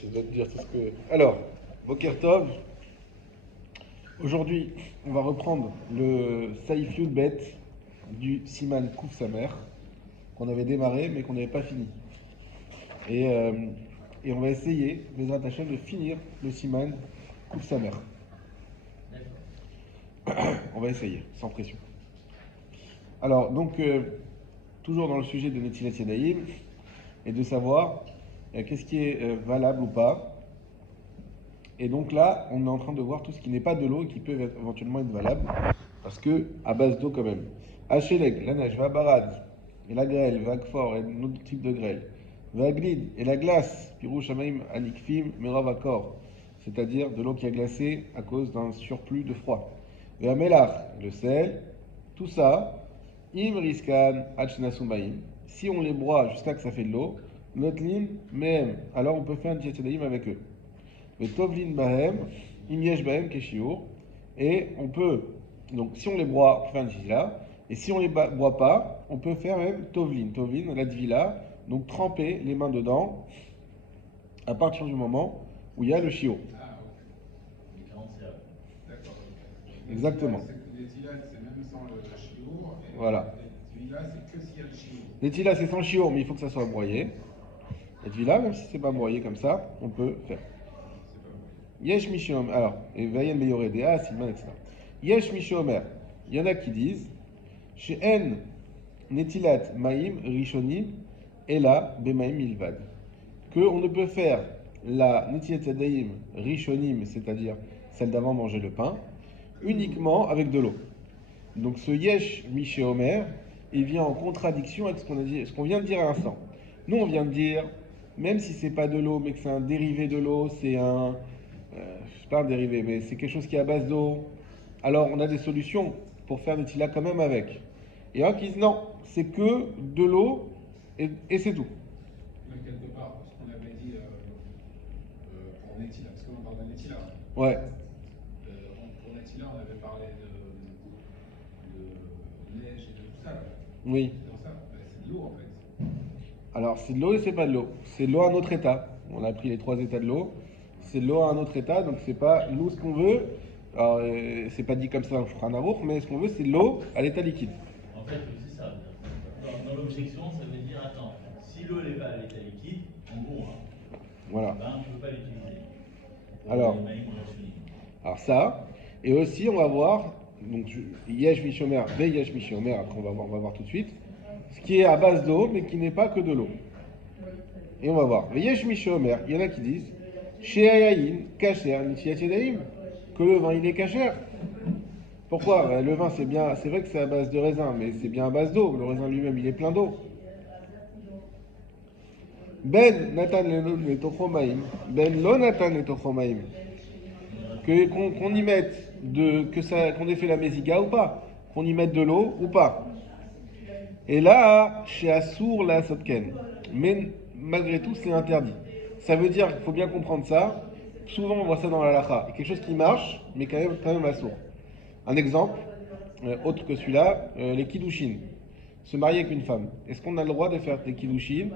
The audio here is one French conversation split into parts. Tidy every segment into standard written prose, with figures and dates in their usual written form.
tu dois te dire tout ce que. Alors, Boker Tov, aujourd'hui, on va reprendre le Saïf Bet du Siman Kouf Samer, qu'on avait démarré mais qu'on n'avait pas fini. Et, euh, et on va essayer, Bezrat Hashem, de finir le Siman Kouf Samer. On va essayer, sans pression. Alors, donc, toujours dans le sujet de Netilat Yadayim, et de savoir qu'est-ce qui est valable ou pas. Et donc là, on est en train de voir tout ce qui n'est pas de l'eau et qui peut éventuellement être valable, parce que à base d'eau quand même. Hacheleg, la neige, va barad, et la grêle, va fort, et un autre type de grêle, va glide, et la glace, pirou shamaim anikfim, merav akor, c'est-à-dire de l'eau qui a glacé à cause d'un surplus de froid. Va melach, le sel, tout ça, im riskan hachnasumbaim, si on les broie jusqu'à que ça fait de l'eau, notlim mehem, alors on peut faire un diétédaïm avec eux. Le tovlin bahem, im yesh bahem keshiur, et on peut, donc si on les broie, on peut faire un divila, et si on les broie pas, on peut faire même tovlin, la divila, donc tremper les mains dedans, à partir du moment où il y a le shiur. Ah, ok. D'accord. Exactement. Les tilas, c'est même sans le chiour. Et Voilà. les tilas, c'est que s'il y a le chiour. Les tilas, c'est sans shiur, mais il faut que ça soit broyé. Les tilas, même si c'est pas broyé comme ça, on peut faire. C'est pas vrai. Yesh Mishom, alors, et Vayen Beyoredea, Silman, etc. Yesh Mishomer, il y en a qui disent, chez En Netilat Maim Rishonim, Ela Bemaim Ilvad, qu'on ne peut faire la Netilat Yadayim Rishonim, c'est-à-dire celle d'avant manger le pain, uniquement avec de l'eau. Donc ce Yesh Mishomer, il vient en contradiction avec ce qu'on vient de dire à l'instant. Nous, on vient de dire, même si c'est pas de l'eau, mais que c'est un dérivé de l'eau, c'est un je sais pas un dérivé, mais c'est quelque chose qui est à base d'eau. Alors on a des solutions pour faire des tilas quand même avec. Et il y en a qui disent non, c'est que de l'eau et c'est tout. Mais quelque part, parce qu'on avait dit pour Netila, parce qu'on parle de Netila. Ouais, Pour Netila, on avait parlé de neige et de tout ça. Là. oui. C'est pour ça, c'est de l'eau en fait. Alors c'est de l'eau et c'est pas de l'eau. C'est de l'eau à un autre état. On a pris les trois états de l'eau. C'est de l'eau à un autre état, donc c'est pas nous ce qu'on veut. Alors c'est pas dit comme ça, je ferai un amour, mais ce qu'on veut c'est de l'eau à l'état liquide. En fait, c'est ça. Dans l'objection, ça veut dire attends, si l'eau n'est pas à l'état liquide, en gros, Voilà. ben, on ne peut pas l'utiliser. Alors. Alors ça, et aussi on va voir, donc Yesh Mishomer, Yesh Mishomer, après on va voir tout de suite, ce qui est à base d'eau, mais qui n'est pas que de l'eau. Et on va voir. Yesh Mishomer, il y en a qui disent, Sheayayin, Kacher, Nitiat Yadayim, que le vin il est Kacher. Pourquoi? Le vin c'est bien, c'est vrai que c'est à base de raisin, mais c'est bien à base d'eau, le raisin lui-même il est plein d'eau. Ben Nathan Letochomaim, Ben Lo Nathan Letochomaim. Qu'on y mette qu'on ait fait la mésiga ou pas, qu'on y mette de l'eau ou pas. Et là, chez Assour la Sotken, mais malgré tout c'est interdit. Ça veut dire qu'il faut bien comprendre ça. Souvent on voit ça dans la lacha, quelque chose qui marche, mais quand même Assour. Un exemple, autre que celui-là, les kiddushin. Se marier avec une femme. Est-ce qu'on a le droit de faire des kiddushin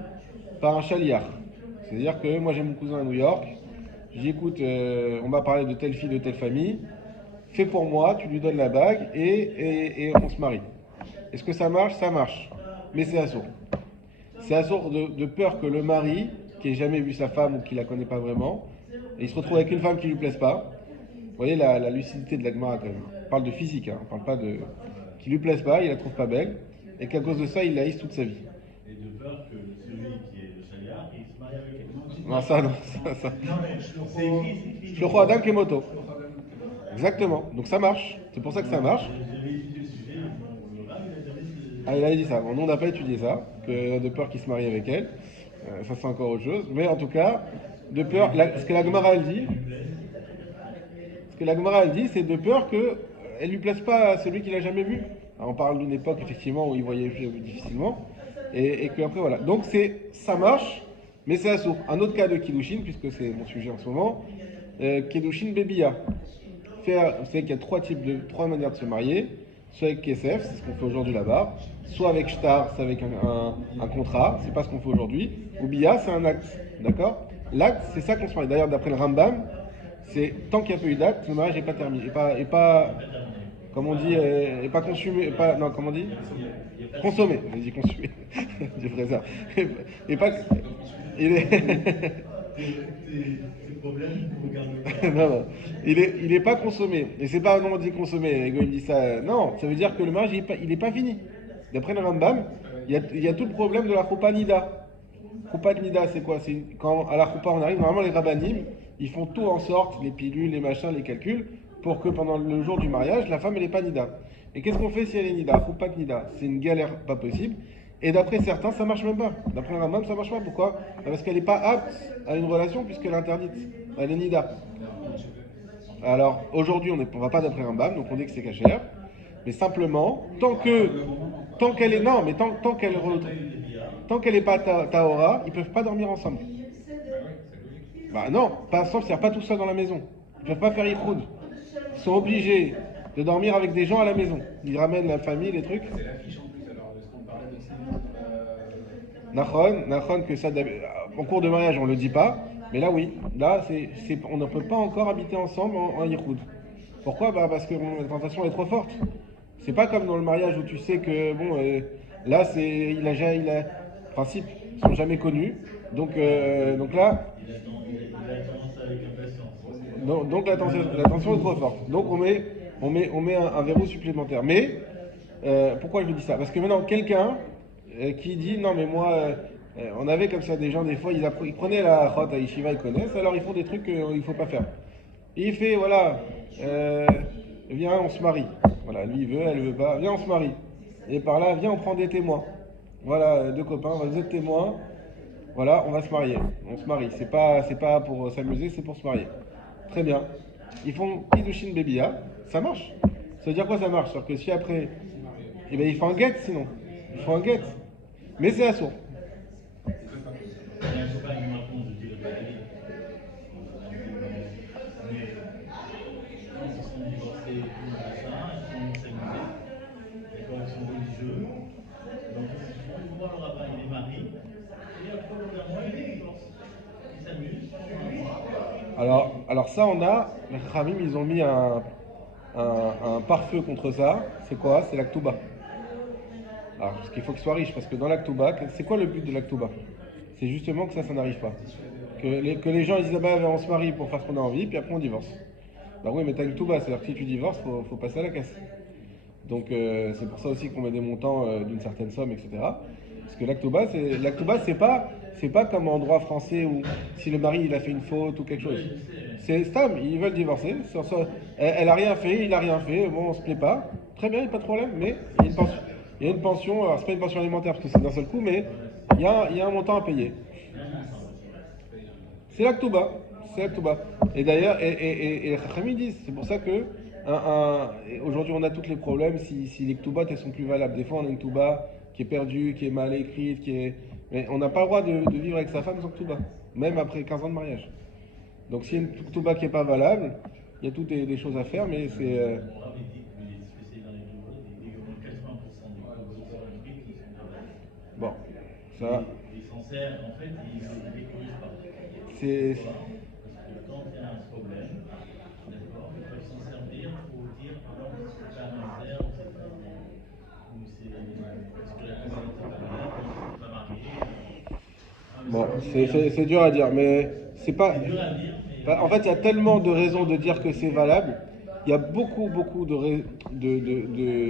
par un chaliar? C'est-à-dire que moi j'ai mon cousin à New York. J'écoute, on m'a parlé de telle fille, de telle famille. Fais pour moi, tu lui donnes la bague et on se marie. Est-ce que ça marche? Ça marche. Mais c'est assourd. C'est assourd de peur que le mari, qui n'ait jamais vu sa femme ou qui la connaît pas vraiment, et il se retrouve avec une femme qui lui plaise pas. Vous voyez la lucidité de la Gemara quand même. On parle de physique, hein, on parle pas de. Qui lui plaise pas, il la trouve pas belle, et qu'à cause de ça, il la haïsse toute sa vie. Et de peur que celui qui est le chaliard, il se marie avec elle. Non, ça, non, ça. Non, mais c'est écrit. Je crois Adam Kemoto. Exactement. Donc ça marche. C'est pour ça que ça marche. J'avais étudié le sujet, le rab, il a jamais Ah, il avait dit ça. Bon, nous, on n'a pas étudié ça, de peur qu'il se marie avec elle. Ça, c'est encore autre chose. Mais en tout cas, de peur. Ce que la Gemara, elle dit. Ce que la Gemara, elle dit, c'est de peur qu'elle lui plaise pas à celui qu'il a jamais vu. Alors, on parle d'une époque, effectivement, où il voyait difficilement. Et que après, voilà. Donc, ça marche, mais c'est assourd. Un autre cas de Kiddushin, puisque c'est mon sujet en ce moment, Kiddushin Bebiya. Vous savez qu'il y a trois manières de se marier. Soit avec KSF, c'est ce qu'on fait aujourd'hui là-bas. Soit avec Shtar, c'est avec un contrat, c'est pas ce qu'on fait aujourd'hui. Ou Bia, c'est un acte. D'accord? L'acte, c'est ça qu'on se marie. D'ailleurs, d'après le Rambam, c'est tant qu'il n'y a pas eu d'acte, le mariage n'est pas terminé. Comme on dit, est pas consumé, non, comment on dit? Consommé. J'ai dit consumé. J'ai fait ça. Et pas, il est, Tes problèmes ne regardent pas. non, non. Il est pas consommé. Et c'est pas comment on dit consommé. Ego, il dit ça. Non, ça veut dire que le mariage, il est pas fini. D'après le Rambam, il y a tout le problème de la choupa nida. Choupa nida, c'est quoi? C'est quand à la choupa on arrive, normalement les rabbanim, ils font tout en sorte, les pilules, les machins, les calculs, pour que pendant le jour du mariage, la femme elle est pas nida. Et qu'est-ce qu'on fait si elle est nida? Choupa nida, c'est une galère pas possible. Et d'après certains, ça marche même pas. D'après le Rambam, ça marche pas. Pourquoi? Parce qu'elle n'est pas apte à une relation puisqu'elle est interdite. Elle est nida. Alors aujourd'hui, on ne va pas d'après Rambam, donc on dit que c'est cachère. Mais simplement, tant qu'elle est non, mais tant qu'elle n'est pas Tahora, ils peuvent pas dormir ensemble. Bah non, pas ensemble, c'est-à-dire pas tout seul dans la maison. Ils peuvent pas faire Ichoud. Ils sont obligés de dormir avec des gens à la maison. Ils ramènent la famille, les trucs. C'est l'affiche en plus, alors, de ce qu'on parlait de Nachon, que ça, en cours de mariage, on le dit pas. Mais là, oui. Là, on ne peut pas encore habiter ensemble en Ichoud. Pourquoi? Bah parce que la tentation est trop forte. C'est pas comme dans le mariage où tu sais que, bon, là, il a, principe, ils sont jamais connus. Donc là, Il attend ça avec impatience. donc la tension est trop forte. Donc on met un verrou supplémentaire. Mais pourquoi je vous dis ça? Parce que maintenant, quelqu'un qui dit non mais moi, on avait comme ça des gens des fois, ils prenaient la chot à Yeshiva, ils connaissent, alors ils font des trucs qu'il faut pas faire. Et il fait voilà, viens on se marie. Voilà, lui il veut, elle veut pas, viens on se marie. Et par là, viens on prend des témoins. Voilà, deux copains, vous êtes témoins. Voilà, on va se marier. On se marie. C'est pas pour s'amuser, c'est pour se marier. Très bien. Ils font Kiddushin Bebiya, ça marche. Ça veut dire quoi ça marche? C'est-à-dire que si après, eh ben, il faut un guet sinon. Il faut un guet. Mais c'est assourd. Il n'y a pas une réponse, je dirais pas la vie. Mais quand ils sont divorcés, tout ça, ils sont s'amuser. D'accord, ils sont religieux. Donc ils vont voir le rabbin, il est marié. Et après, au bout d'un mois, il divorce. Ils s'amusent pendant un mois. Alors ça, les Khamim, ils ont mis un pare-feu contre ça. C'est quoi? C'est l'Aktuba. Alors, parce qu'il faut qu'il soit riche, parce que dans l'Aktuba, c'est quoi le but de l'Aktuba? C'est justement que ça n'arrive pas. Que les gens ils disent, ah bah, on se marie pour faire ce qu'on a envie, puis après on divorce. Bah oui, mais t'as une Aktuba, c'est-à-dire que si tu divorces, faut passer à la caisse. Donc c'est pour ça aussi qu'on met des montants d'une certaine somme, etc. Parce que l'Aktuba, c'est pas comme en droit français où si le mari il a fait une faute ou quelque chose. C'est stam, ils veulent divorcer. Elle a rien fait, il a rien fait. Bon, on se plaît pas. Très bien, il n'y a pas de problème. Mais il y a une pension. Il y a une pension. Alors c'est pas une pension alimentaire parce que c'est d'un seul coup, mais il y a un montant à payer. C'est l'Aktuba. C'est l'Aktuba. Et d'ailleurs, et les Chachamim disent, c'est pour ça que aujourd'hui on a tous les problèmes si les Ktubot elles sont plus valables. Des fois on a une Ktuba qui est perdue, qui est mal écrite, mais on n'a pas le droit de vivre avec sa femme sans Ktuba, même après 15 ans de mariage. Donc s'il y a une Ktuba qui n'est pas valable, il y a toutes des choses à faire, mais c'est. Mon rabbi dit qu'il est spécialisé dans les Toulouse, il dit qu'au moins 80% des Toulouse sont écrits qui sont vrais. Bon, ça. Il s'en sert, en fait, il ne les corrige pas. C'est. Parce que quand il y a un problème, d'accord, ils peuvent s'en servir pour dire alors c'est pas un master, ou c'est pas. Ou c'est. Parce que la communauté n'est pas valable, on ne peut pas marier. Bon, c'est dur à dire, mais c'est pas. C'est dur à dire, mais. En fait, il y a tellement de raisons de dire que c'est valable. Il y a beaucoup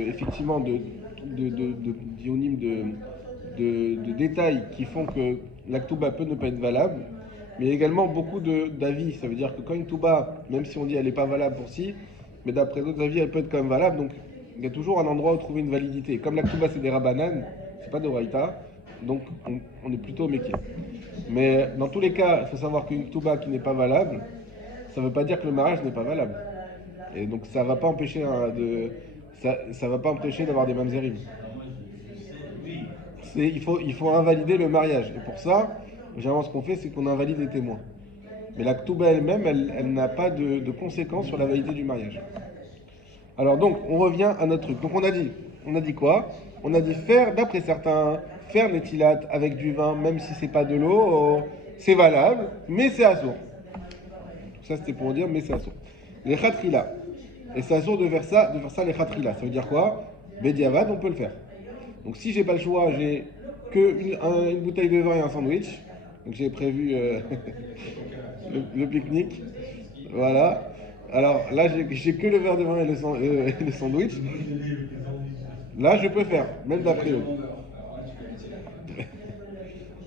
effectivement, de détails qui font que la Ktuba peut ne pas être valable, mais il y a également beaucoup d'avis. Ça veut dire que quand une Ktuba, même si on dit elle n'est pas valable pour si, mais d'après d'autres avis, elle peut être quand même valable. Donc il y a toujours un endroit où trouver une validité. Comme la Ktuba, c'est des Rabbanan, c'est pas de Raïta, donc on est plutôt au métier. Mais dans tous les cas, il faut savoir qu'une Ktuba qui n'est pas valable, ça ne veut pas dire que le mariage n'est pas valable. Et donc ça ne va pas empêcher ça va pas empêcher d'avoir des mamzerim. Il faut invalider le mariage. Et pour ça, généralement ce qu'on fait, c'est qu'on invalide les témoins. Mais la Ktuba elle-même, elle n'a pas de conséquences sur la validité du mariage. Alors donc, on revient à notre truc. Donc on a dit quoi? On a dit faire, d'après certains, faire les tilates avec du vin, même si c'est pas de l'eau, c'est valable, mais c'est assourd. Ça, c'était pour dire, mais c'est assourd. Les khatrila. Et c'est assourd de faire ça les khatrila. Ça veut dire quoi? Bediavad, on peut le faire. Donc si j'ai pas le choix, j'ai que une bouteille de vin et un sandwich. Donc j'ai prévu le pique-nique. Voilà. Alors là, j'ai que le verre de vin et le sandwich. Là, je peux faire, même d'après eux.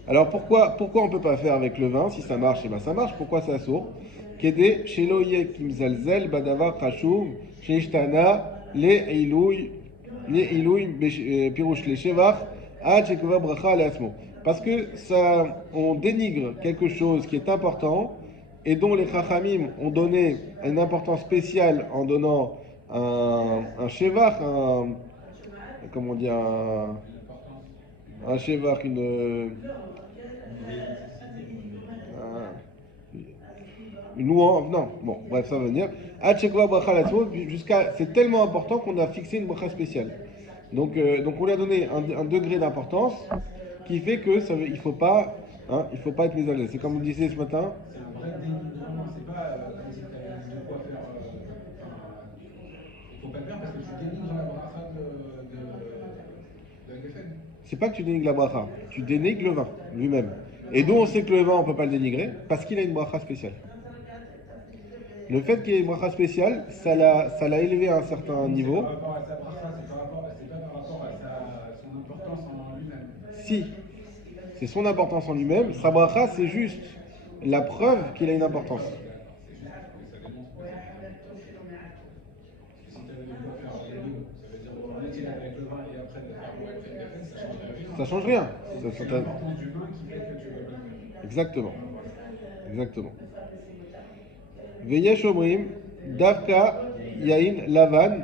Alors pourquoi on ne peut pas faire avec le vin? Si ça marche, eh ben ça marche. Pourquoi c'est assourd? Kede shelo yekim zalzel badavar chashuv sheishtana le ilouy pirouche le shevach ad shekova bracha le asmo. Parce que ça, on dénigre quelque chose qui est important et dont les chachamim ont donné une importance spéciale en donnant un shevach, comment dire, un shevach, une louange, non, bon, bref, ça va venir. C'est tellement important qu'on a fixé une bracha spéciale. Donc on lui a donné un degré d'importance qui fait que il faut pas être mis à l'aise. C'est comme vous disiez ce matin. C'est un vrai dénigrement, c'est pas comme si tu avais de quoi faire. Il faut pas le faire parce que tu dénigres la bracha de Geffen. C'est pas que tu dénigres la bracha, tu dénigres le vin lui-même. Et d'où on sait que le vin on peut pas le dénigrer? Parce qu'il a une bracha spéciale. Le fait qu'il y ait une bracha spéciale, ça l'a élevé à un certain niveau. Par rapport à sa bracha, c'est pas par rapport à son importance en lui-même. Si, c'est son importance en lui-même. Sa bracha, c'est juste la preuve qu'il a une importance. Si tu avais de quoi faire les deux, ça veut dire on est avec le vin et après de faire pour être fait, Ça change rien. C'est l'importance du vin qui fait que tu vas le faire. Exactement. Exactement. Veyesh omrim, davka yain lavan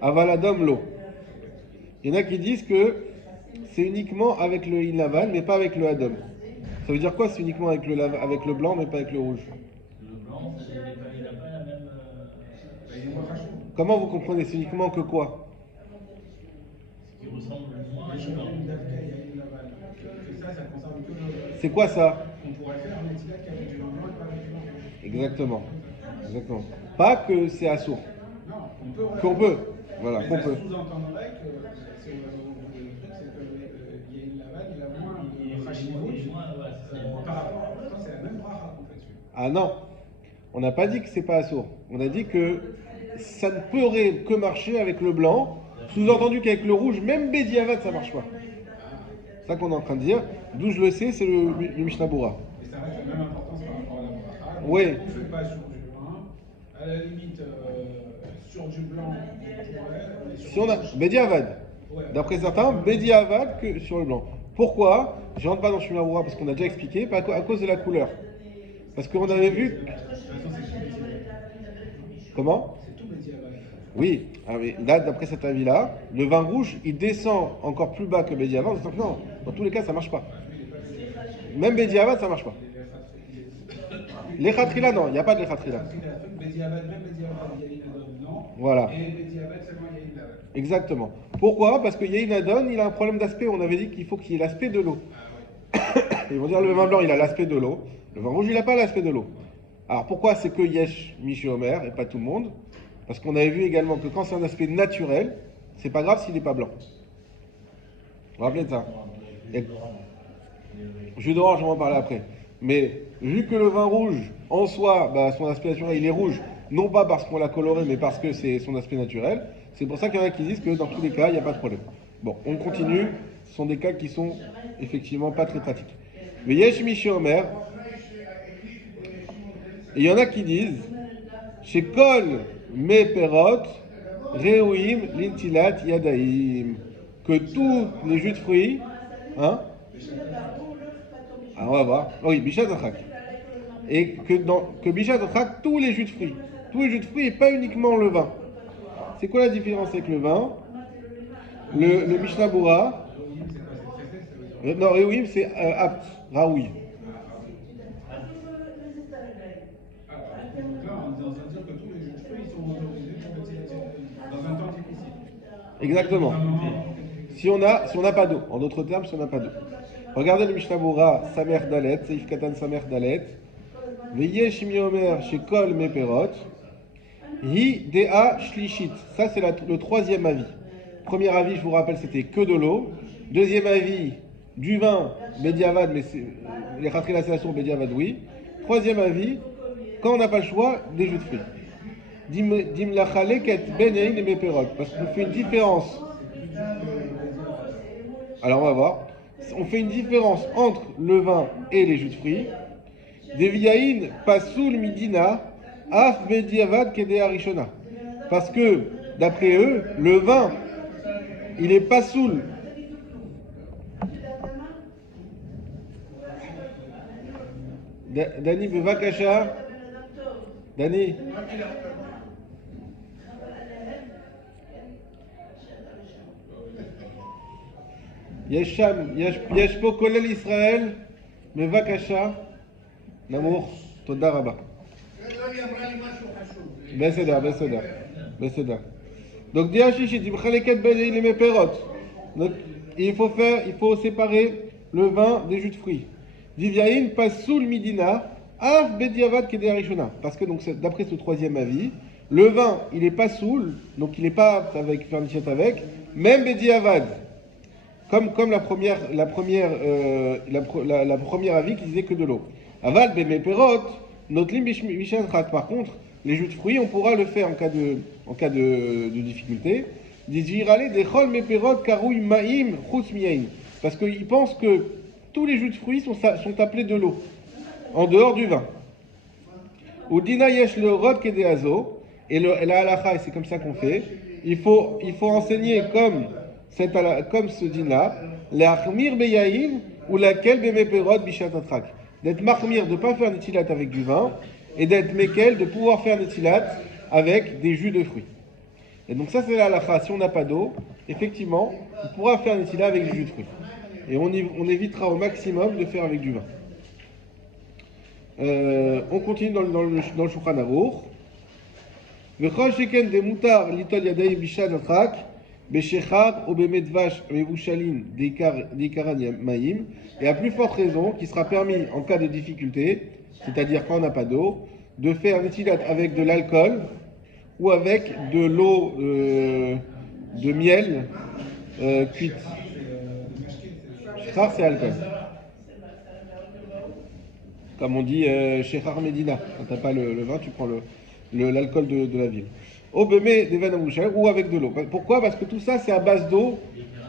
avaladam lo. Il y en a qui disent que c'est uniquement avec le yain lavan, mais pas avec le adam. Ça veut dire quoi? C'est uniquement avec le blanc, mais pas avec le rouge. Le blanc, il n'a pas la même. Comment vous comprenez? C'est uniquement que quoi? Qui ressemble moins à Les du gens blanc. qui l'avent il y a une lavale. Et ça concerne que le. C'est quoi ça? On pourrait faire un étiquette qui avait du vin blanc et pas avec du vin rouge. Exactement. Exactement. Pas que c'est assourd. Non, on peut. Qu'on peut. Voilà, Mais qu'on ça peut. sous-entendrait que le truc, c'est qu'il y a une lavale, il a moins de rachis par rapport à pourtant c'est la même bracha qu'on fait dessus. Ah non, on n'a pas dit que c'est pas assourd. On a dit que ça ne pourrait que marcher avec le blanc, sous-entendu qu'avec le rouge, même Bediavad, ça marche pas. C'est ça qu'on est en train de dire. D'où je le sais, c'est le Mishnah Bura. Et ça reste la même importance par rapport à la bracha. Donc, Oui. on ne fait pas sur du vin. À la limite, sur du blanc, on pourrait. Mais sur Si on a du rouge, Bediavad, ouais. d'après certains, Bediavad que sur le blanc. Pourquoi? Je rentre pas dans le Mishnah Bura parce qu'on a déjà expliqué, pas à cause de la couleur. Parce qu'on avait vu. De toute façon, c'est tout médiéval. Comment? C'est tout médiéval. Oui, mais là, d'après cet avis-là, le vin rouge, il descend encore plus bas que Bediavad. Donc non, dans tous les cas, ça marche pas. Même Bediavad, ça marche pas. Les khatrila, non, il n'y a pas de khatrila. Médiéval, même médiéval, il y a une adonne, non. Voilà. Et médiéval, seulement il y a une lavale. Exactement. Pourquoi? Parce que Yain Adon, il a un problème d'aspect. On avait dit qu'il faut qu'il ait l'aspect de l'eau. Ils vont dire le vin blanc, il a l'aspect de l'eau. Le vin rouge, il n'a pas l'aspect de l'eau. Alors pourquoi c'est que Yesh, Michi Omer et pas tout le monde? Parce qu'on avait vu également que quand c'est un aspect naturel, c'est pas grave s'il n'est pas blanc. Vous vous rappelez de ça? Jus d'orange, on va en parler après. Mais vu que le vin rouge, en soi, son aspect naturel, il est rouge, non pas parce qu'on l'a coloré, mais parce que c'est son aspect naturel, c'est pour ça qu'il y en a qui disent que dans tous les cas, il n'y a pas de problème. Bon, on continue. Ce sont des cas qui sont effectivement pas très pratiques. Mais Yesh Michi Omer, et il y en a qui disent, chez Kol Me Perot, Reuim Lintilat Yadaim, que tous les jus de fruits, hein? Ah, on va voir. Oui, Bishat Achak. Et que Bishat Achak, tous les jus de fruits et pas uniquement le vin. C'est quoi la différence avec le vin? Le Mishnah Bura. Non, Reuim c'est apt, Raoui. Donc là, on est en train de dire que tous les jus de fruits ils sont autorisés pour dans un temps difficile. Exactement. si on n'a pas d'eau. En d'autres termes, si on n'a pas d'eau. Regardez le Mishnah Bora, Samer Dalet, Seif Katan Samer Dalet. Veyesh Omer Shekol Meperot. Hi Dea Shlishit. Ça, c'est le troisième avis. Premier avis, je vous rappelle, c'était que de l'eau. Deuxième avis, du vin, Bediavad, mais les ratrilations Bediavad, oui. Troisième avis, quand on n'a pas le choix, des jus de fruits. Dim lachaleket ben yain et meperot. Parce qu'on fait une différence. Alors on va voir. On fait une différence entre le vin et les jus de fruits. Deviyain pasoul midina af bediavad kede arishona. Parce que, d'après eux, le vin, il est pasoul. Dani Bevakasha. Dani. יש פה כולל ישראל, מבקשה, נמוך, תודה רבה. בסדר. Donc, dia chichit, il me pérote. Donc, il faut séparer le vin des jus de fruits. Diviaïn pasoul midina, af bediavad kede arishona. Parce que, donc, d'après ce troisième avis, le vin, il est pas soul, donc il n'est pas apte avec faire une chiette avec, même bediavad. Comme la première avis qui disait que de l'eau. Aval bemeperot, notlim bishantrat. Par contre, les jus de fruits, on pourra le faire en cas de difficulté. Dizvirale dechol meperot karouy maim chutz miyain. Parce qu'ils pensent que tous les jus de fruits sont appelés de l'eau, en dehors du vin. Ou dina yesh le rod kedeazo, et la halacha, et c'est comme ça qu'on fait. Il faut enseigner comme ce din-là, l'achmir beyaïn ou laquelle bemeperot bishatatrak. D'être mahmir, de ne pas faire netilat avec du vin, et d'être mekel, de pouvoir faire netilat avec des jus de fruits. Et donc ça c'est la halakha. Si on n'a pas d'eau, effectivement, on pourra faire netilat avec du jus de fruits. Et on évitera au maximum de faire avec du vin. On continue dans le Shulchan Aruch. V'chol sheken de mutar litol yadayim bishatatrak. Beshechar ou bemedvash mevushalin deikaran maim, et à plus forte raison qu'il sera permis en cas de difficulté, c'est-à-dire quand on n'a pas d'eau, de faire netilat avec de l'alcool ou avec de l'eau de miel cuite. Shechar c'est alcool. Comme on dit Shechar Medina, quand t'as pas le vin, tu prends l'alcool de la ville. Ou avec de l'eau. Pourquoi? Parce que tout ça c'est à base d'eau,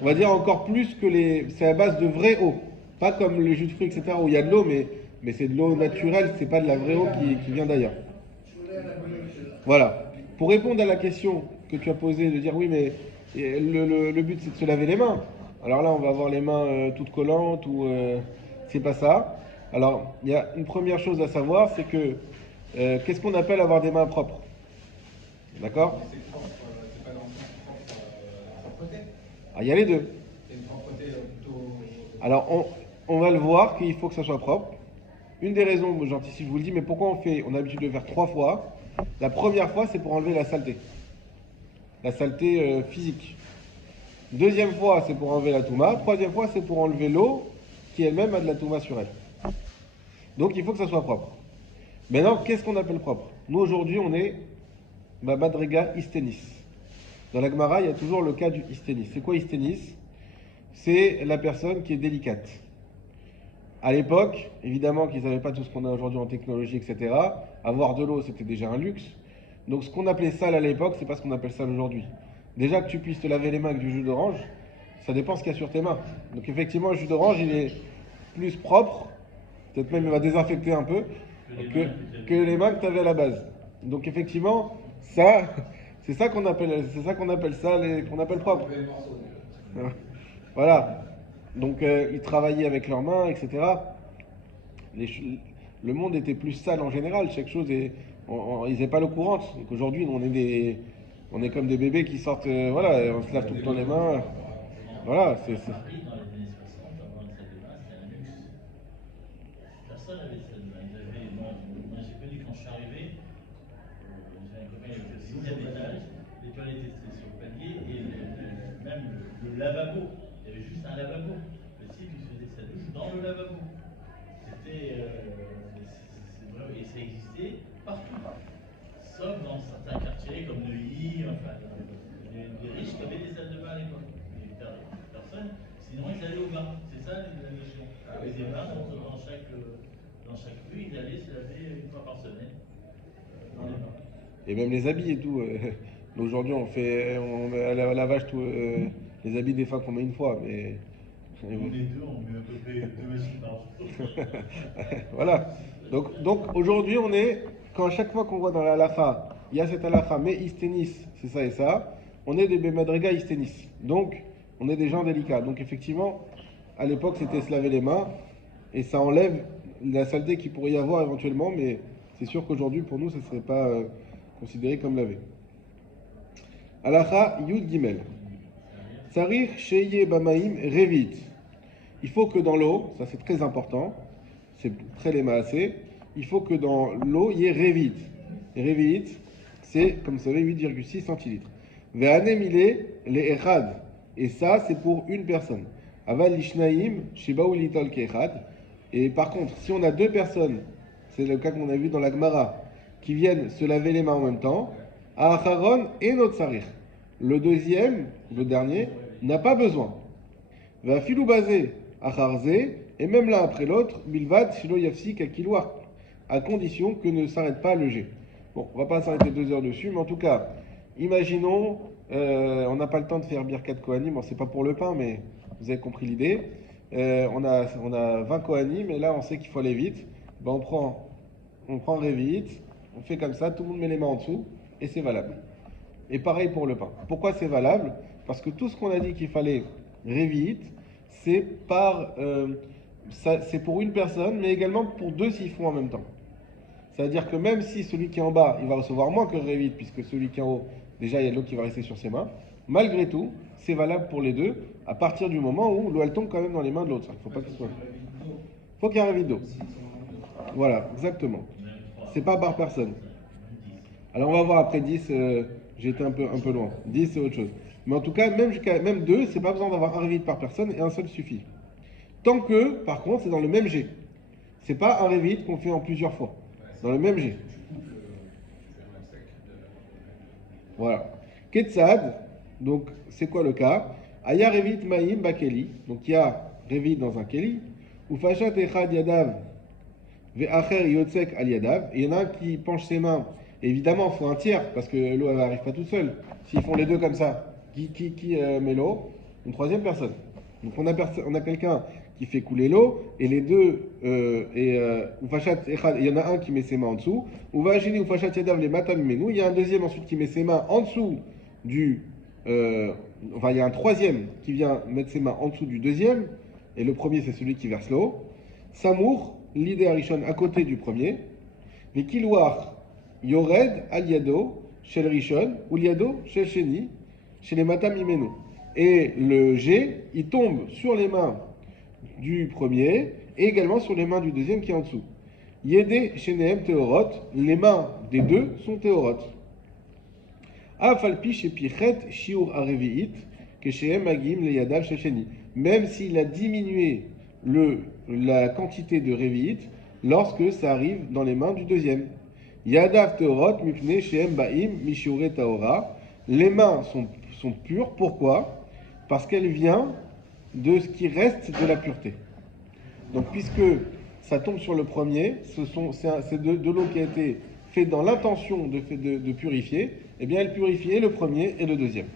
on va dire encore plus que c'est à base de vraie eau. Pas comme les jus de fruits, etc. où il y a de l'eau, mais c'est de l'eau naturelle, c'est pas de la vraie eau qui vient d'ailleurs. Voilà. Pour répondre à la question que tu as posée, de dire oui, mais le but c'est de se laver les mains. Alors là, on va avoir les mains toutes collantes, ou c'est pas ça. Alors, il y a une première chose à savoir, c'est que qu'est-ce qu'on appelle avoir des mains propres? D'accord? Ah, il y a les deux. Alors, on va le voir qu'il faut que ça soit propre. Une des raisons, j'anticipe, je vous le dis, mais pourquoi on a l'habitude de le faire 3 fois? La première fois, c'est pour enlever la saleté physique. Deuxième fois, c'est pour enlever la touma. Troisième fois, c'est pour enlever l'eau qui elle-même a de la touma sur elle. Donc, il faut que ça soit propre. Maintenant, qu'est-ce qu'on appelle propre? Nous, aujourd'hui, on est Madrega Istenis. Dans la Gemara, il y a toujours le cas du Istenis. C'est quoi Istenis? C'est la personne qui est délicate. À l'époque, évidemment qu'ils n'avaient pas tout ce qu'on a aujourd'hui en technologie, etc. Avoir de l'eau, c'était déjà un luxe. Donc ce qu'on appelait sale à l'époque, c'est pas ce qu'on appelle sale aujourd'hui. Déjà que tu puisses te laver les mains avec du jus d'orange, ça dépend ce qu'il y a sur tes mains. Donc effectivement, le jus d'orange, il est plus propre, peut-être même il va désinfecter un peu, que les mains que tu avais à la base. Donc effectivement, ça, c'est ça qu'on appelle sale et qu'on appelle propre. Voilà. Donc ils travaillaient avec leurs mains, etc. Le monde était plus sale en général. Chaque chose ils n'avaient pas l'eau courante. Donc aujourd'hui, on est comme des bébés qui sortent, voilà, on se lave tout le temps les mains. Voilà, c'est. Dans les années 60, avant le salle de bain, c'était un luxe. Personne n'avait salle de bain. Moi, j'ai connu quand je suis arrivé, j'avais un copain qui était au 6e étage, les toilettes étaient sur le palier, et même le lavabo il y avait juste un lavabo. Le type, il faisait sa douche dans le lavabo. C'était. Et ça existait partout. Sauf dans certains quartiers comme Neuilly, enfin, les riches qui avaient des salles de bain à l'époque. Personne, sinon ils allaient au bain. C'est ça la notion. Il y avait des bains dans chaque rue, ils allaient se laver une fois par semaine dans les bains. Et même les habits et tout. Aujourd'hui, on met à la lavage les habits des femmes qu'on met une fois, mais. On est deux, on met à peu près 2 machines par jour. Voilà. Donc aujourd'hui, quand chaque fois qu'on voit dans la halacha, il y a cette halacha, mais istenis, c'est ça et ça, on est des bemadrega istenis. Donc, on est des gens délicats. Donc effectivement, à l'époque, c'était se laver les mains, et ça enlève la saleté qu'il pourrait y avoir éventuellement, mais c'est sûr qu'aujourd'hui, pour nous, ça ne serait pas considéré comme lavé. Halacha Yud Gimel. Sarir Sheye Bamaim Revit. Il faut que dans l'eau, ça c'est très important, c'est très les maasé, il faut que dans l'eau il y ait Revit. Revit, c'est, comme vous savez, 8,6 centilitres. Ve'anemile le Echad. Et ça, c'est pour une personne. Aval Lishnaim, Shebaou Litol Kechad. Et par contre, si on a deux personnes, c'est le cas qu'on a vu dans la Gemara, qui viennent se laver les mains en même temps, Acharon et notre Sarir. Le deuxième, le dernier, n'a pas besoin. Va filou basé, acharze, et même l'un après l'autre, bilvad, shilo yafsik, akilouar, à condition que ne s'arrête pas le jet. Bon, on va pas s'arrêter 2 heures dessus, mais en tout cas, imaginons, on n'a pas le temps de faire Birkat Kohanim, bon, c'est pas pour le pain, mais vous avez compris l'idée. On a 20 Kohanim, et là on sait qu'il faut aller vite. Ben, on prend Révit, on fait comme ça, tout le monde met les mains en dessous, et c'est valable. Et pareil pour le pain. Pourquoi c'est valable? Parce que tout ce qu'on a dit qu'il fallait révite, c'est c'est pour une personne, mais également pour deux s'ils font en même temps. C'est-à-dire que même si celui qui est en bas, il va recevoir moins que révite, puisque celui qui est en haut, déjà il y a de l'eau qui va rester sur ses mains, malgré tout, c'est valable pour les deux, à partir du moment où l'eau elle tombe quand même dans les mains de l'autre. Il faut qu'il y ait un révite d'eau. Voilà, exactement. C'est pas par personne. Alors on va voir après 10, j'ai été un peu loin. 10 c'est autre chose. Mais en tout cas, même 2, c'est pas besoin d'avoir un révite par personne et un seul suffit. Tant que, par contre, c'est dans le même jet. C'est pas un révite qu'on fait en plusieurs fois. Dans le même jet. Voilà. Ketsad, donc c'est quoi le cas? Aya révite maïm bakeli. Donc il y a révite dans un keli. Ou fashat echad yadav ve'acher yotzek al yadav. Et il y en a un qui penche ses mains. Et évidemment, il faut un tiers, parce que l'eau elle n'arrive pas toute seule. S'ils font les deux comme ça, qui met l'eau? Une troisième personne. Donc on a quelqu'un qui fait couler l'eau, et les deux, il y en a un qui met ses mains en dessous, il y a un deuxième ensuite qui met ses mains en dessous il y a un troisième qui vient mettre ses mains en dessous du deuxième, et le premier c'est celui qui verse l'eau. Samour, l'idée Arishon à côté du premier, les kilouar, yored, aliado, chez le Rishon, ou liado, chez le Sheni, chez les matam imenu. Et le jet, il tombe sur les mains du premier et également sur les mains du deuxième qui est en dessous. Yede shenehem teorot, les mains des deux sont teorot. Afalpi shepichet shiur areviit, que shehem magim le yadav shesheni. Même s'il a diminué la quantité de reviit lorsque ça arrive dans les mains du deuxième. Yadav teorot mipne shehem baim mishure taora. Les mains sont pures. Pourquoi? Parce qu'elle vient de ce qui reste de la pureté. Donc, puisque ça tombe sur le premier, c'est de l'eau qui a été faite dans l'intention de purifier, eh bien, elle purifie et le premier et le deuxième.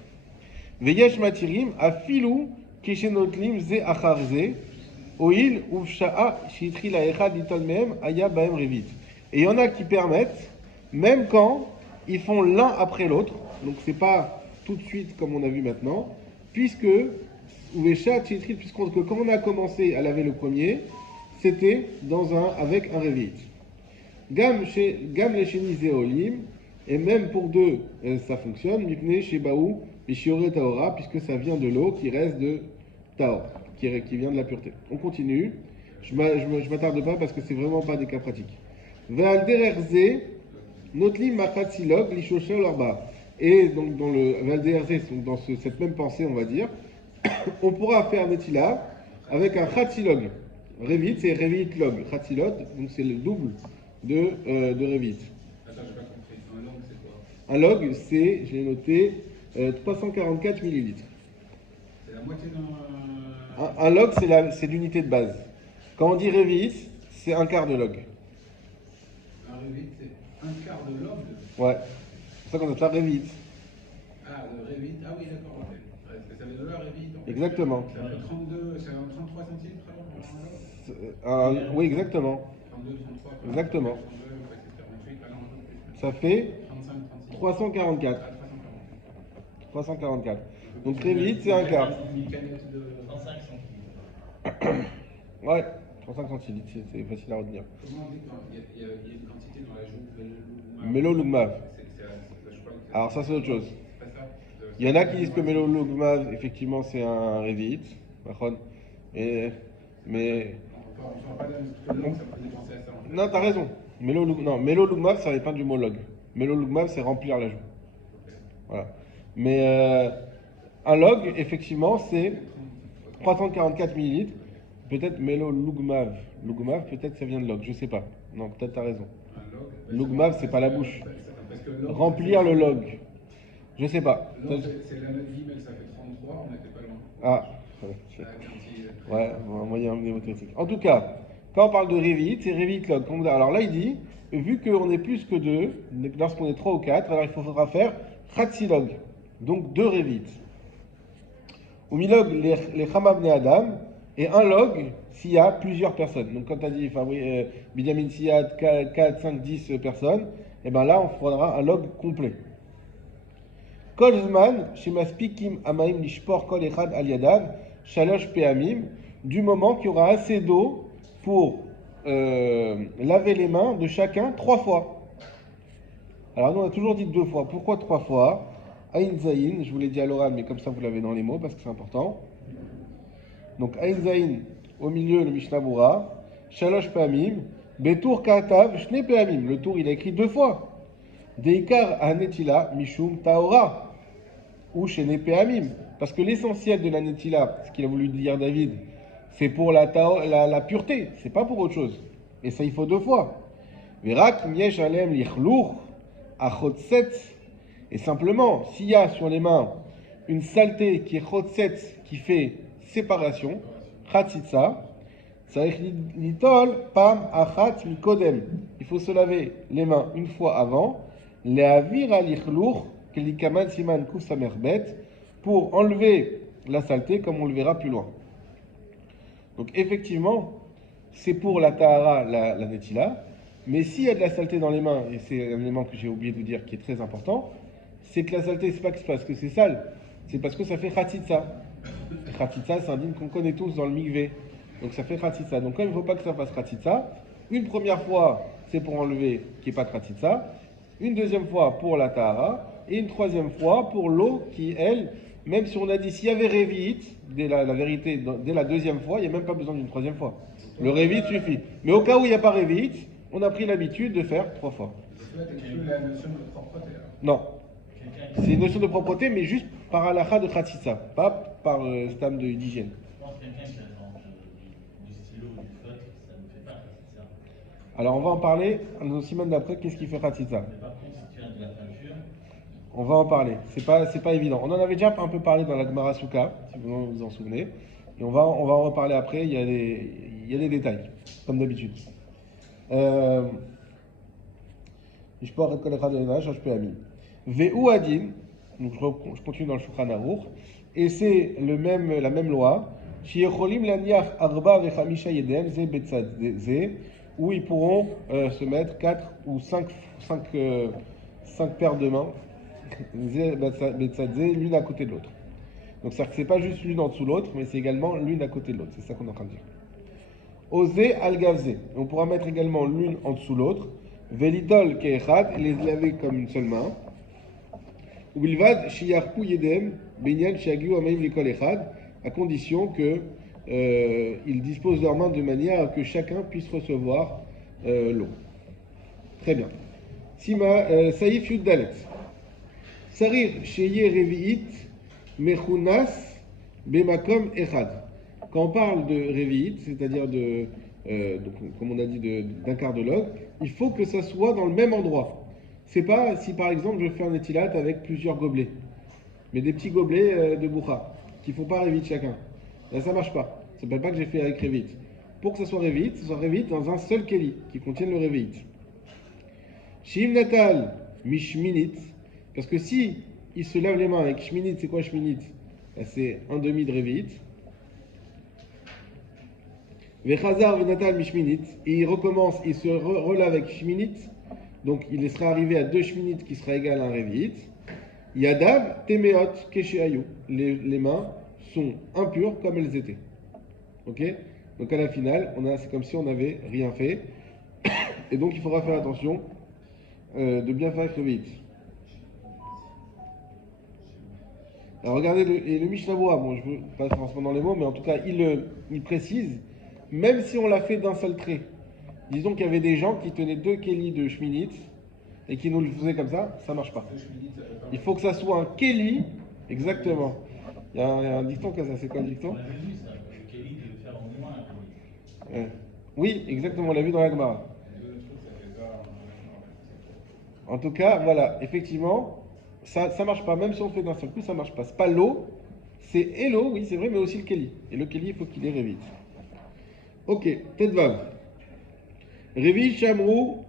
Veyesh matirim afilu kishenotlim ze achar ze oil uvsha'a shitri la echad ital mehem aya baem revit. Et il y en a qui permettent, même quand ils font l'un après l'autre, donc c'est pas tout de suite comme on a vu maintenant, puisque quand on a commencé à laver le premier, c'était avec un révit. Gam les chénis zéolim, et même pour deux, ça fonctionne, mipne chez Baou, mishiore taora, puisque ça vient de l'eau qui reste de taor, qui vient de la pureté. On continue, je m'attarde pas parce que c'est vraiment pas des cas pratiques. Ve'al dererze, notlim machatsilog, lishosha l'orba. Et donc dans le Val d'Erzé, dans cette même pensée, on va dire, on pourra faire Netila avec un Khatsilog. Revit, c'est Revit log. Khatsilot, donc c'est le double de Revit. Attends, j'ai pas compris. Un log, c'est quoi? Un log, c'est, j'ai noté, 344 millilitres. C'est la moitié d'un. Un log, c'est l'unité de base. Quand on dit Revit, c'est un quart de log. Un Revit, c'est un quart de log. Ouais. C'est pour ça qu'on appelle ça Revit. Ah, le Revit. Ah oui, d'accord. Ok. Ouais, ça veut dire le Revit. Donc, Exactement. ça fait 32, c'est un 33 centilitres alors un log. Oui, exactement. 32, 33. Exactement. 32, ouais, c'est 48. Ah non, un peu plus. Ça fait 35, 36. 344. Ah, 340. 344. Donc Revit, c'est un quart. Une canette de. 35 centilitres. Ouais, 35 centilitres, c'est facile à retenir. Comment on dit quand il y a une quantité dans la joue Melo Lugmav. Je crois que c'est. Alors ça, c'est autre chose. C'est pas ça. Il y en a qui disent que Melo Lugmav, effectivement, c'est un Revit. Mais On ne pas d'un parce que log, ça me faisait penser à ça. En fait. non, t'as raison. Melo Lugmav, ça dépend du mot log. Melo Lugmav, c'est remplir la joue. Voilà. Mais un log, effectivement, c'est 344 millilitres. Peut-être Melo Lugmav. Lugmav, peut-être ça vient de log, je sais pas. Non, peut-être t'as raison. Un log. Lugmav, c'est pas la bouche. Parce que log, Remplir le log. Je sais pas. log, c'est la note guimel, ça fait 33, on n'était pas loin. Ah. Ouais, un moyen mnémotechnique. En tout cas, quand on parle de Revit, c'est Revit log. Alors là, il dit, vu qu'on est plus que 2, lorsqu'on est 3 ou 4, alors il faudra faire Khatsilog. Donc 2 Revit. Ou milog les Chamabne Adam, et un log s'il y a plusieurs personnes. Donc quand tu as dit, Binyamin, s'il y a 4, 5, 10 personnes, et bien là, on fera un log complet. Kol zman, shemaspikim amaim lishpor kol echad al yadav, shalosh peamim, du moment qu'il y aura assez d'eau pour laver les mains de chacun 3 fois. Alors nous on a toujours dit 2 fois. Pourquoi 3 fois? Aïn Zayin, je vous l'ai dit à l'oral, mais comme ça vous l'avez dans les mots parce que c'est important. Donc Aïn Zayin, au milieu le Mishnah Bura, Shalosh Peamim, Betour Katav, Shne Peamim. Le tour il a écrit 2 fois. Deikar Hanetila, Mishum Taora, ou Shne Peamim. Parce que l'essentiel de la Netila, ce qu'il a voulu dire David, c'est pour la pureté, c'est pas pour autre chose. Et ça il faut 2 fois. Verak Miesh Alem Lichlour, Achotset. Et simplement, s'il y a sur les mains une saleté qui est chotset, qui fait séparation, chatzitza, ça litol pam achat mikodem. Il faut se laver les mains une fois avant, les avir alichlour, kelikaman siman kusamerbet, pour enlever la saleté, comme on le verra plus loin. Donc effectivement, c'est pour la tahara, la netila, mais s'il y a de la saleté dans les mains, et c'est un élément que j'ai oublié de vous dire qui est très important, c'est que la saleté, c'est pas parce que c'est sale, c'est parce que ça fait khatitsa. Khatitsa, c'est un dîme qu'on connaît tous dans le mikvé. Donc ça fait khatitsa. Donc comme il ne faut pas que ça fasse khatitsa, une première fois, c'est pour enlever qu'il n'y ait pas de khatitsa, une deuxième fois pour la tahara, et une troisième fois pour l'eau qui, elle, même si on a dit s'il y avait révit, dès la vérité, dès la deuxième fois, il n'y a même pas besoin d'une troisième fois. Le révit suffit. Mais au cas où il n'y a pas révit, on a pris l'habitude de faire 3 fois. Là, tu exclus la notion de propreté. Non. C'est une notion de propreté, mais juste par halakha de khatitsa, pas par stam d'hygiène. Je pense que quelqu'un qui a du stylo ou du feutre, ça ne fait pas khatitsa. Alors on va en parler dans une semaine d'après, qu'est-ce qui fait khatitsa? Mais par contre, si tu as de la peinture, On va en parler, c'est pas évident. On en avait déjà un peu parlé dans la Gemara Souka, si vous vous en souvenez. Et on va en reparler après, il y a des détails, comme d'habitude. Je peux arrêter je peux ami. Ve'u adin, donc je continue dans le Shulchan Aruch, et c'est la même loi, Sheyecholim laniach arba vechamisha yedem ze betzad ze, où ils pourront se mettre 4 ou 5 paires de mains, ze betzad ze, l'une à côté de l'autre. Donc c'est-à-dire que c'est pas juste l'une en dessous de l'autre, mais c'est également l'une à côté de l'autre, c'est ça qu'on est en train de dire. Osé al-gavze, on pourra mettre également l'une en dessous de l'autre, velitol keechad, et les laver comme une seule main. Ubilvad shiyarku yedem benyan shiagiu amaim likol echad, à condition que ils disposent leurs mains de manière à que chacun puisse recevoir l'eau. Très bien. Sima saif yuddalet. Sarir sheye revi'it mechunas Bemakom Echad. Quand on parle de Revit, c'est-à-dire donc, comme on a dit, d'un quart de log, il faut que ça soit dans le même endroit. C'est pas si par exemple je fais un étilat avec plusieurs gobelets, mais des petits gobelets de boucha, qui font pas Revit chacun. Là, ça marche pas. Ça ne s'appelle pas que j'ai fait avec Revit. Pour que ça soit Revit dans un seul Keli, qui contienne le Revit. Shim Natal, Mishminit, parce que si il se lave les mains avec Shminit, c'est quoi Shminit? C'est un demi de Revit. Vechazar Venatal Mishminit, et il recommence, il se relave avec Shminit, donc il sera arrivé à 2 Shminit qui sera égal à un Revit. Yadav Temeot Kesheayu, les mains sont impures comme elles étaient. Ok? Donc à la finale, c'est comme si on n'avait rien fait. Et donc il faudra faire attention de bien faire avec le Revit. Alors regardez le Mishnah Berurah, bon je ne veux pas forcément dans les mots, mais en tout cas il précise, même si on l'a fait d'un seul trait, disons qu'il y avait des gens qui tenaient 2 Keli de Shminit et qui nous le faisaient comme ça ne marche pas. Il faut que ça soit un Keli, exactement. Il y a un dicton comme ça, c'est quoi le dicton? On avait vu ça, le Kelly de faire en moins un Kelly. Oui, exactement, on l'a vu dans la Gemara. En tout cas, voilà, effectivement, ça marche pas, même si on fait d'un seul coup, ça marche pas. C'est pas l'eau, c'est et l'eau, oui, c'est vrai, mais aussi le Keli. Et le Keli, il faut qu'il ait Revit. Ok, tête vav. Revit Shamrou,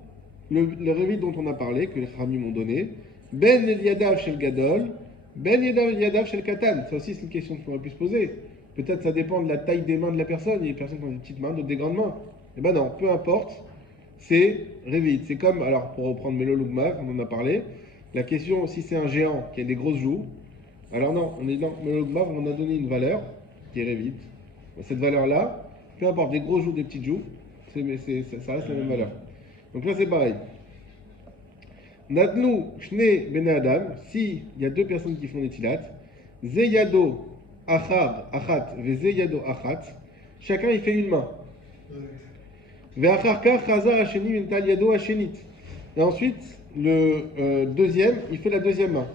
le Revit dont on a parlé, que les Khamim m'ont donné. Ben Yadav Shel Gadol, Ben Yadav Shel Katan. Ça aussi, c'est une question qu'on aurait pu se poser. Peut-être ça dépend de la taille des mains de la personne. Il y a des personnes qui ont des petites mains, d'autres des grandes mains. Eh ben non, peu importe. C'est Revit. C'est comme, alors pour reprendre Melo Lugmav, on en a parlé. La question, si c'est un géant qui a des grosses joues, alors non, on est dans Melo Lugmav, on a donné une valeur qui est Revit. Cette valeur-là, peu importe, des grosses joues, des petites joues, ça reste la même valeur. Donc là, c'est pareil. Natnu Shne Ben Adam, si il y a 2 personnes qui font des tilat, Zeyado Achat Vezeyado Achat, chacun il fait une main. Et ensuite, le deuxième, il fait la deuxième main.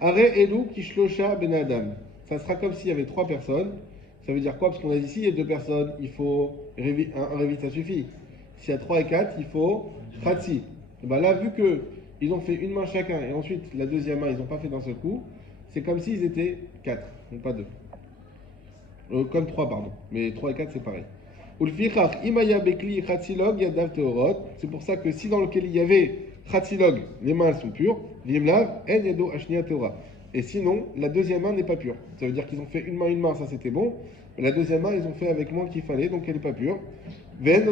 Are Elu Kishlosha Ben Adam. Ça sera comme s'il y avait 3 personnes. Ça veut dire quoi? Parce qu'on a dit ici, il y a 2 personnes, il faut un Revit, ça suffit. S'il y a 3 et 4, il faut Khatsi. Et ben là, vu qu'ils ont fait une main chacun et ensuite la deuxième main, ils n'ont pas fait d'un seul coup, c'est comme s'ils étaient 4, donc pas 2. Comme 3, pardon. Mais 3 et 4, c'est pareil. C'est pour ça que si dans lequel il y avait Khatsilog, les mains elles sont pures, et sinon, la deuxième main n'est pas pure. Ça veut dire qu'ils ont fait une main, ça c'était bon. Mais la deuxième main, ils ont fait avec moins qu'il fallait, donc elle n'est pas pure. Et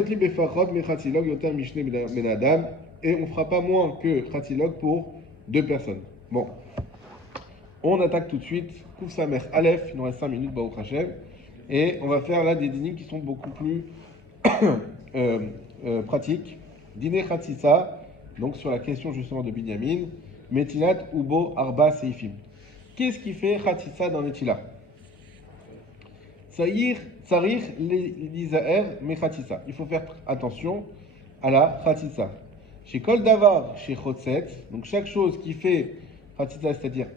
on ne fera pas moins que Khatsilog pour 2 personnes. Bon. On attaque tout de suite. Kouf Samer Aleph, il nous reste 5 minutes, Baruch Hashem. Et on va faire là des dîners qui sont beaucoup plus pratiques. Dîner Khatsissa, donc sur la question justement de Binyamin, Metilat Ubo Arba Seifim. Qu'est-ce qui fait Khatsissa dans l'Etila? Saïr Lizaer Me Khatsissa. Il faut faire attention à la Khatsissa. Chez Kol Davar, chez Chotset, donc chaque chose qui fait Khatsissa, c'est-à-dire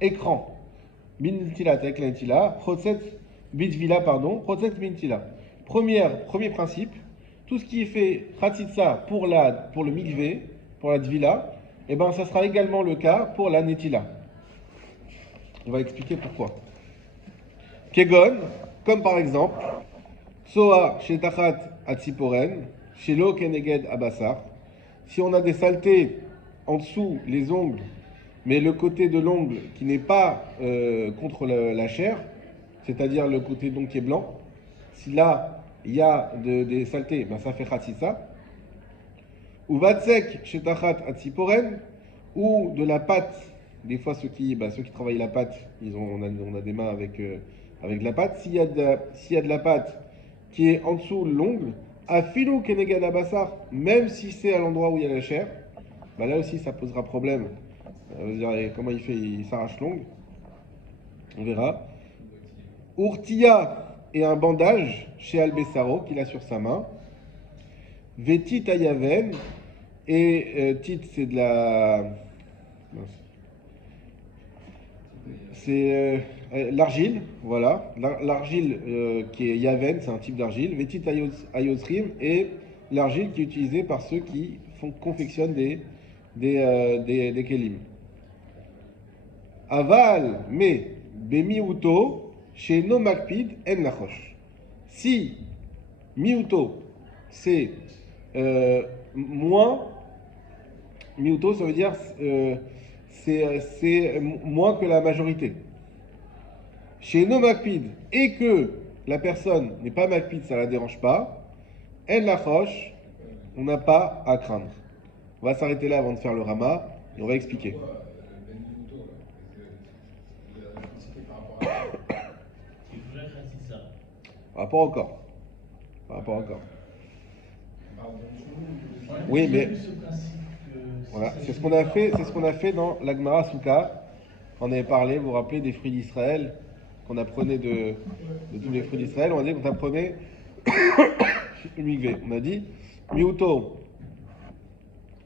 écran, Bintilat avec la Netila, Chotset Bitvila, pardon, Chotset Bintila. Premier principe, tout ce qui est fait Khatsitsa pour le mikvé, pour la Tvila, et ben ça sera également le cas pour la Netila. On va expliquer pourquoi. Kegon, comme par exemple, Soa Shetachat Atziporen, Shelo Keneged Abassar. Si on a des saletés en dessous les ongles, mais le côté de l'ongle qui n'est pas contre la chair, c'est-à-dire le côté donc qui est blanc, si là il y a des saletés, ben ça fait Khatsitsa. Ou Vatsek Shetachat Atziporen, ou de la pâte, des fois ceux qui travaillent la pâte, on a des mains avec de la pâte. S'il y a de la pâte qui est en dessous de l'ongle, Afilou Kenegad Abassar, même si c'est à l'endroit où il y a la chair, ben là aussi ça posera problème. Comment il fait? Il s'arrache l'ongle. On verra. Urtia et un bandage chez Albessaro qu'il a sur sa main. Vetit Ayaven. Et tit c'est de C'est l'argile, voilà. L'argile qui est yaven, c'est un type d'argile. Vetit ayozrim, et l'argile qui est utilisée par ceux qui confectionnent des kelim. Aval, mais, bemiuto, chez no makpid, en lachosh. Si miuto, c'est moins, miuto, ça veut dire c'est moins que la majorité. Chez no makpid, et que la personne n'est pas makpid, ça la dérange pas, en lachosh, on n'a pas à craindre. On va s'arrêter là avant de faire le rama et on va expliquer. Par rapport au corps. Par rapport au corps. Oui, mais voilà, c'est ce qu'on a fait dans la Gemara Souka. On avait parlé, vous vous rappelez, des fruits d'Israël, qu'on apprenait de tous les fruits d'Israël. On a dit qu'on apprenait le mikvé. On a dit miuto.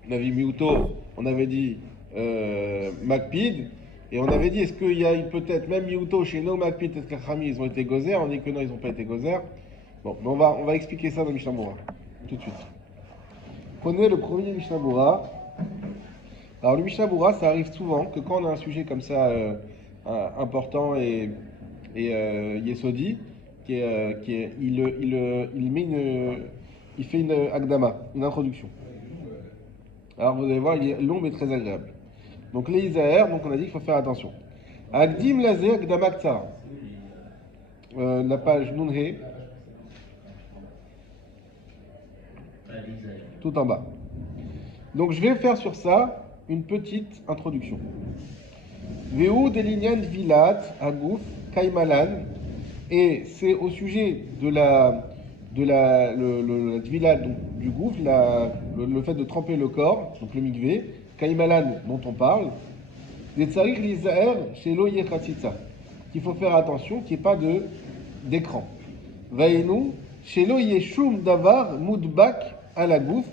On avait dit miuto. On avait dit makpid. Et on avait dit, est-ce qu'il y a peut-être même miuto chez nos makpid, est-ce que ils ont été gozer? On dit que non, ils n'ont pas été gozer. Bon, mais on va expliquer ça dans Mishnah Berurah, tout de suite. Prenez le premier Mishnah Berurah. Alors le Mishnah Berurah, ça arrive souvent que quand on a un sujet comme ça important et yesodi, il fait une agdama, une introduction. Alors vous allez voir, il est long mais très agréable. Donc les Isaër, donc on a dit qu'il faut faire attention. Agdim lazé agdama ktsara. La page Nunhe. Tout en bas. Donc je vais faire sur ça une petite introduction. Veu delinyan vilat agouf kaimalan, et c'est au sujet de la dvila, donc du gouffre, le fait de tremper le corps, donc le mikvé, kaimalan dont on parle, des tsarik lizaer chez lo yechatzitza, qu'il faut faire attention qu'il n'y ait pas d'écran. Vainu chez lo yeshum davar mudbak à la gouffe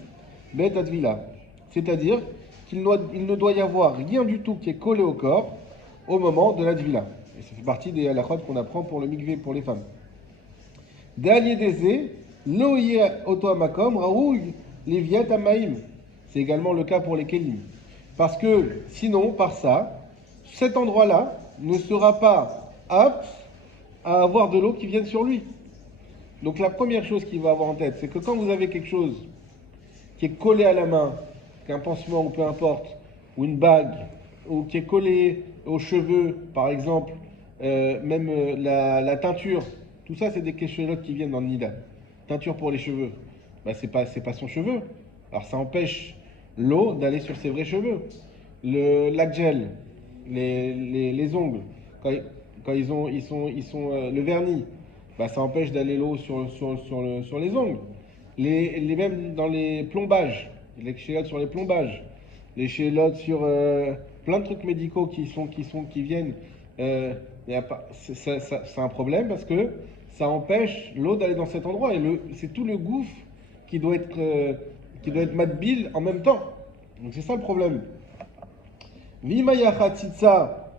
bet advila, c'est-à-dire qu'il ne doit y avoir rien du tout qui est collé au corps au moment de la dvila. Et ça fait partie des halachot qu'on apprend pour le mikvé pour les femmes. D'allier des lo yé otoamakom raouy leviat amaim. C'est également le cas pour les kelim. Parce que sinon, par ça, cet endroit-là ne sera pas apte à avoir de l'eau qui vienne sur lui. Donc la première chose qu'il va avoir en tête, c'est que quand vous avez quelque chose qui est collé à la main, qu'un pansement ou peu importe, ou une bague, ou qui est collé aux cheveux, par exemple, même la teinture, tout ça c'est des kéchélotes qui viennent dans le nida. Teinture pour les cheveux, bah, c'est pas son cheveu. Alors ça empêche l'eau d'aller sur ses vrais cheveux. La gel, les ongles, quand ils sont le vernis, bah, ça empêche d'aller l'eau sur les ongles. Même dans les plombages, les chélotes sur les plombages, les chélotes sur plein de trucs médicaux qui viennent, c'est un problème parce que ça empêche l'eau d'aller dans cet endroit, et c'est tout le gouffre qui doit être matbil en même temps. Donc c'est ça le problème. Vimaya khatitsa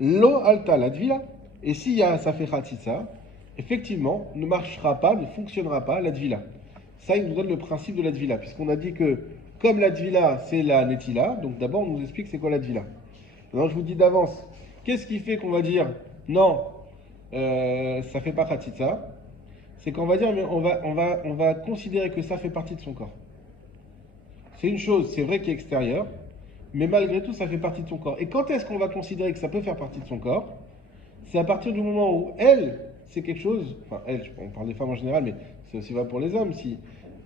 lo alta ladvila, et si ça fait khatitsa, effectivement, ne marchera pas, ne fonctionnera pas la dvila. Ça, il nous donne le principe de la dvila, puisqu'on a dit que, comme la dvila, c'est la netila, donc d'abord, on nous explique c'est quoi la dvila. Maintenant, je vous dis d'avance, qu'est-ce qui fait qu'on va dire, non, ça fait pas khatitsa? C'est qu'on va dire, mais on va considérer que ça fait partie de son corps. C'est une chose, c'est vrai, qui est extérieure, mais malgré tout, ça fait partie de son corps. Et quand est-ce qu'on va considérer que ça peut faire partie de son corps? C'est à partir du moment où elle, c'est quelque chose, enfin elle, on parle des femmes en général, mais c'est aussi vrai pour les hommes, si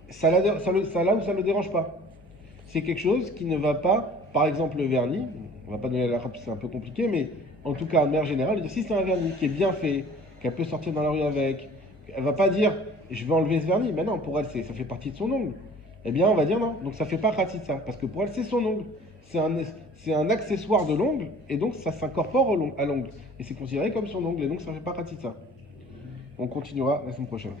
ça là où ça ne le dérange pas. C'est quelque chose qui ne va pas, par exemple le vernis, on va pas donner la rap, c'est un peu compliqué, mais en tout cas en manière générale, si c'est un vernis qui est bien fait, qu'elle peut sortir dans la rue avec, elle va pas dire je vais enlever ce vernis, mais non, pour elle ça fait partie de son ongle. Eh bien on va dire non, donc ça fait pas khatitsa, parce que pour elle c'est son ongle. C'est un accessoire de l'ongle, et donc ça s'incorpore à l'ongle. Et c'est considéré comme son ongle, et donc ça ne fait pas khatitsa. On continuera la semaine prochaine.